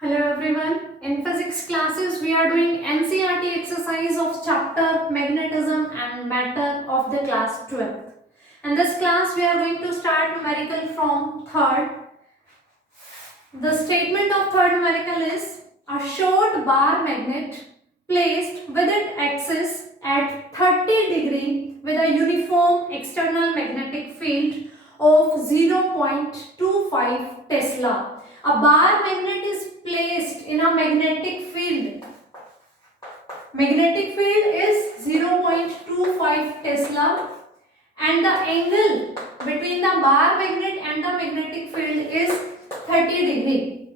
Hello everyone. In physics classes we are doing NCERT exercise of chapter magnetism and matter of the class 12th. In this class we are going to start numerical from third. The statement of third numerical is a short bar magnet placed with its axis at 30 degree with a uniform external magnetic field of 0.25 Tesla. A bar magnet is placed in a magnetic field. Magnetic field is 0.25 Tesla and the angle between the bar magnet and the magnetic field is 30 degree.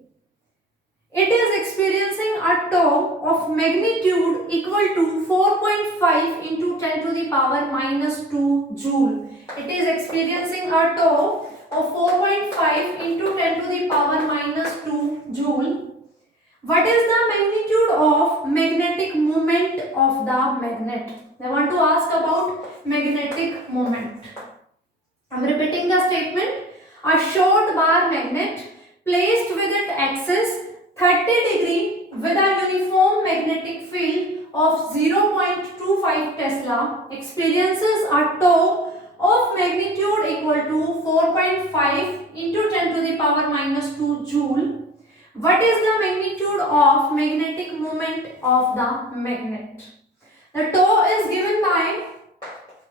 It is experiencing a torque of magnitude equal to 4.5 into 10 to the power minus 2 joule. It is experiencing a torque of 4.5 into 10 to the power minus 2 joule. What is the magnitude of magnetic moment of the magnet? I want to ask about magnetic moment. I am repeating the statement. A short bar magnet placed with its axis 30 degree with a uniform magnetic field of 0.25 Tesla experiences a torque of magnitude equal to 4.5 into 10 to the power minus 2 joule. What is the magnitude of magnetic moment of the magnet? The tau is given by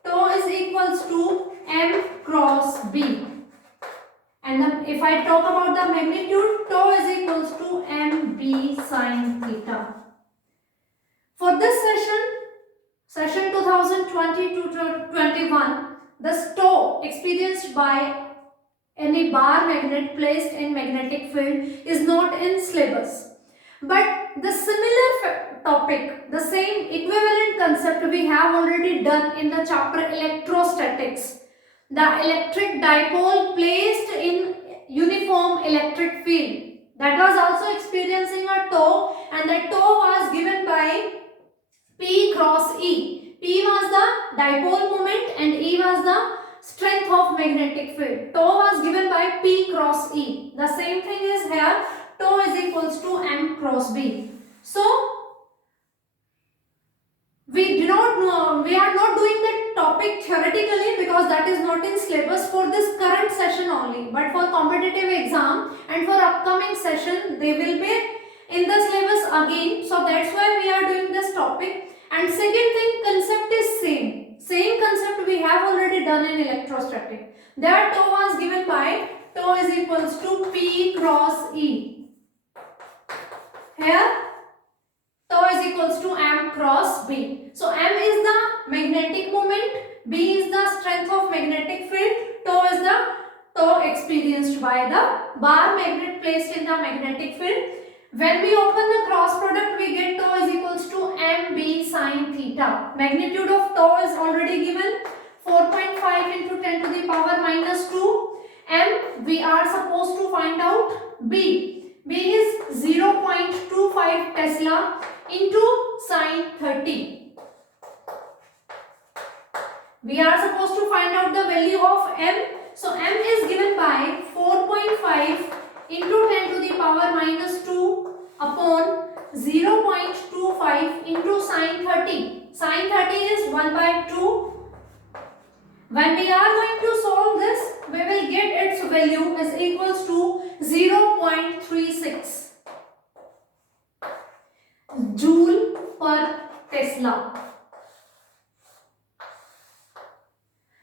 tau is equals to m cross b. And if I talk about the magnitude, tau is equals to mb sine theta. For this session 2020 to 21, the tau experienced by any bar magnet placed in magnetic field is not in syllabus. But the similar topic, the same equivalent concept we have already done in the chapter electrostatics. The electric dipole placed in uniform electric field, that was also experiencing a tau, and that tau was given by P cross E. P was the dipole moment and E was the strength of magnetic field. Tau was given by P cross E. The same thing is here. Tau is equals to m cross b. So we are not doing the topic theoretically because that is not in syllabus for this current session only, but for competitive exam and for upcoming session they will be in the syllabus again. So that's why we are doing this topic. And second thing, concept is same concept we have already done in electrostatic. There tau was given by tau is equals to P cross E. Here tau is equals to m cross b. So m is the magnetic moment, b is the strength of magnetic field, tau is the tau experienced by the bar magnet placed in the magnetic field. When we open the cross product, we get tau is equals to mb sine theta. Magnitude of tau is already given, 4.5 into 10 to the power minus 2. M we are supposed to find out b. B is 0.25 Tesla into sine 30. We are supposed to find out the value of m. So m is given by 4.5 into 10 to the power minus 2 upon 0.25 into sine 30. Sine 30 is 1 by 2. When we are going to solve this, we will get its value is equals to 0.36 joule per Tesla.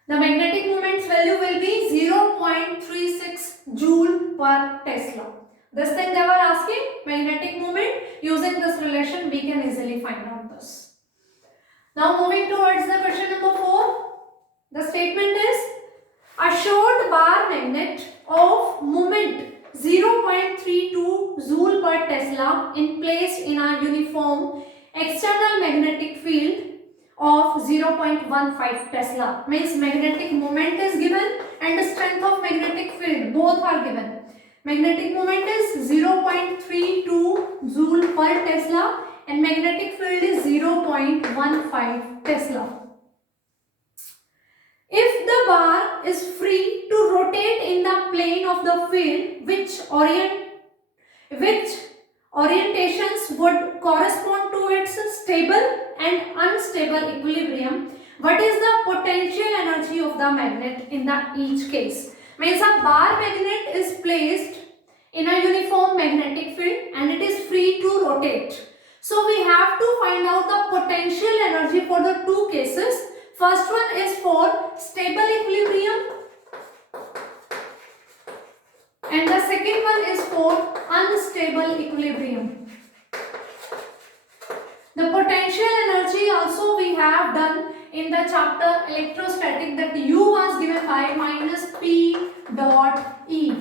The magnetic moment's value will be 0.36 joule per Tesla. This thing they were asking, magnetic moment, using this relation we can easily find out this. Now moving towards the question number 4. The statement is a short bar magnet of moment 0.32 joule per Tesla in placed in a uniform external magnetic field of 0.15 Tesla. Means magnetic moment is given and the strength of magnetic field both are given. Magnetic moment is 0.32 joule per Tesla and magnetic field is 0.15 Tesla. If the bar is free to rotate in the plane of the field which orientations would correspond to its stable and unstable equilibrium. What is the potential energy of the magnet in the each case? Means a bar magnet is placed in a uniform magnetic field and it is free to rotate. So we have to find out the potential energy for the two cases. First one is for stable equilibrium and the second one is for unstable equilibrium. The potential energy also we have done in the chapter electrostatic, that U was given by minus P dot E.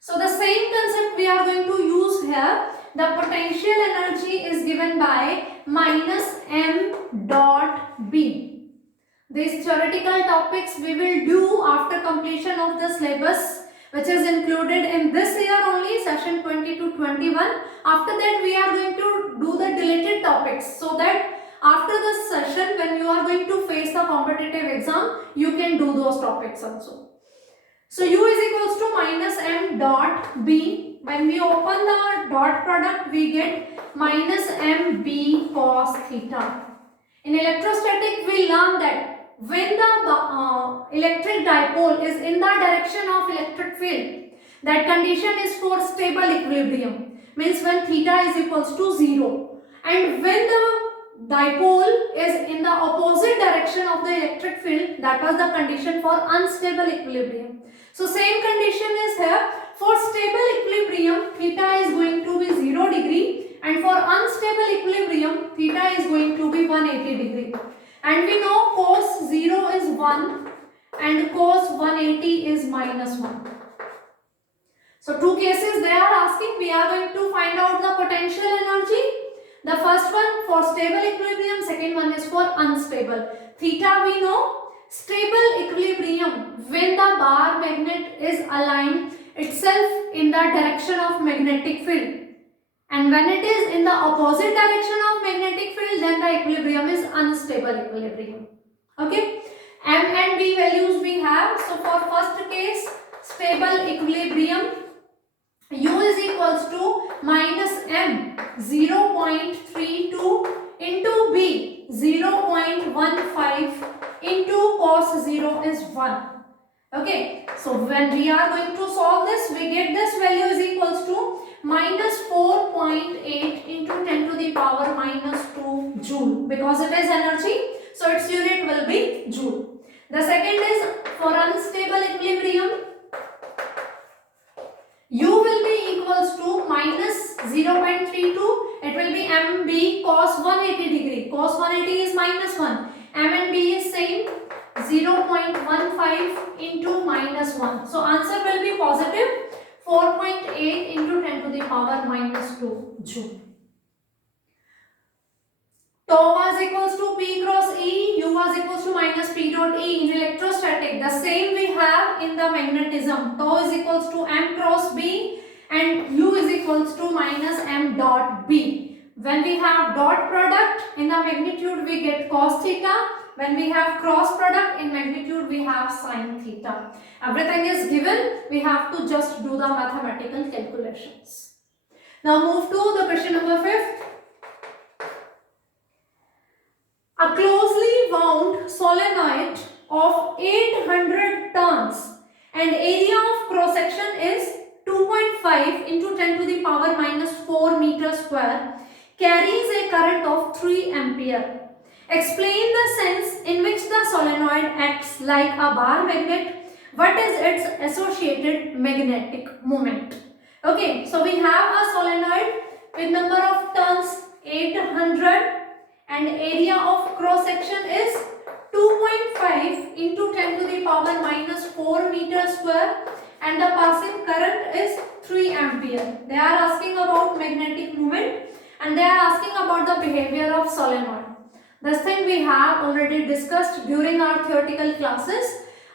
So the same concept we are going to use here. The potential energy is given by minus M dot B. These theoretical topics we will do after completion of the syllabus, which is included in this year only, session 20 to 21. After that we are going to do the deleted topics, so that after this session when you are going to face the competitive exam, you can do those topics also. So U is equals to minus M dot B. When we open the dot product, we get minus MB cos theta. In electrostatic, we learn that when the electric dipole is in the direction of electric field, that condition is for stable equilibrium, means when theta is equals to 0. And when the dipole is in the opposite direction of the electric field, that was the condition for unstable equilibrium. So same condition is here. For stable equilibrium, theta is going to be 0 degree, and for unstable equilibrium, theta is going to be 180 degree. And we know cos 0 is 1 and cos 180 is minus 1. So two cases they are asking, we are going to find out the potential energy. The first one for stable equilibrium, second one is for unstable. Theta we know, stable equilibrium when the bar magnet is aligned itself in the direction of magnetic field. And when it is in the opposite direction of magnetic field, then the equilibrium is unstable equilibrium. Okay. M and B values we have. So for first case, stable equilibrium, U is equals to minus M 0.32 into B 0.15 into cos 0 is 1. Okay. So when we are going to solve this, we get this value is equals to minus 4.8 into 10 to the power minus 2 joule, because it is energy, so its unit will be joule. The second is for unstable equilibrium, U will be equals to minus 0.32, it will be MB cos 180 degree, cos 180 is minus 1, M and B is same, 0.15 into minus 1. So answer will be positive 4.8 into 10 to the power minus 2 joule. Tau was equals to P cross E, U was equals to minus P dot E in electrostatic. The same we have in the magnetism. Tau is equals to M cross B and U is equals to minus M dot B. When we have dot product in the magnitude, we get cos theta. When we have cross product in magnitude, we have sin theta. Everything is given. We have to just do the mathematical calculations. Now move to the question number 5th. A closely wound solenoid of 800 turns and area of cross section is 2.5 into 10 to the power minus 4 meter square carries a current of 3 ampere. Explain the sense in which the solenoid acts like a bar magnet. What is its associated magnetic moment? Okay, so we have a solenoid with number of turns 800 and area of cross section is 2.5 into 10 to the power minus 4 meter square and the passing current is 3 ampere. They are asking about magnetic moment and they are asking about the behavior of solenoid. This thing we have already discussed during our theoretical classes.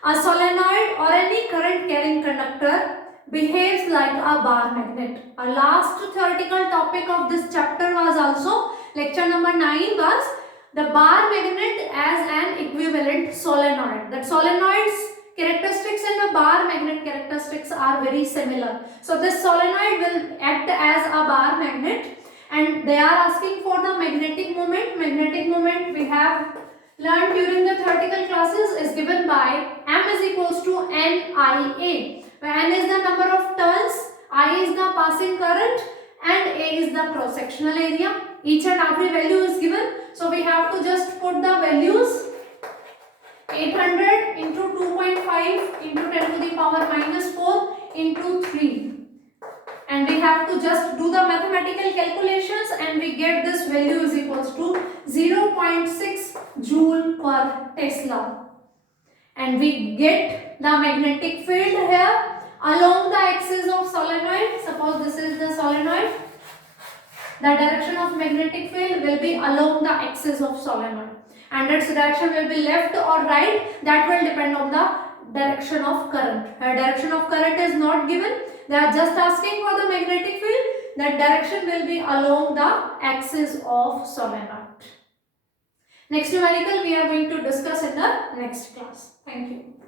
A solenoid or any current carrying conductor behaves like a bar magnet. Our last theoretical topic of this chapter was also, lecture number 9 was the bar magnet as an equivalent solenoid. That solenoids characteristics and the bar magnet characteristics are very similar. So this solenoid will act as a bar magnet, and they are asking for the magnetic moment. Magnetic moment we have learned during the theoretical classes is given by M is equals to NIA, where N is the number of turns, I is the passing current, and A is the cross sectional area. Each and every value is given, so we have to just put the values. 800 into 2.5 into 10 to the power minus 4 into 3, and we have to just do the mathematical calculations, and we get this value is equals to 0.6 joule per Tesla, and we get the magnetic field here along the axis of solenoid. Suppose this is the solenoid, the direction of magnetic field will be along the axis of solenoid, and its direction will be left or right. That will depend on the direction of current. The direction of current is not given. They are just asking for the magnetic field. That direction will be along the axis of solenoid. Next numerical we are going to discuss in the next class. Thank you.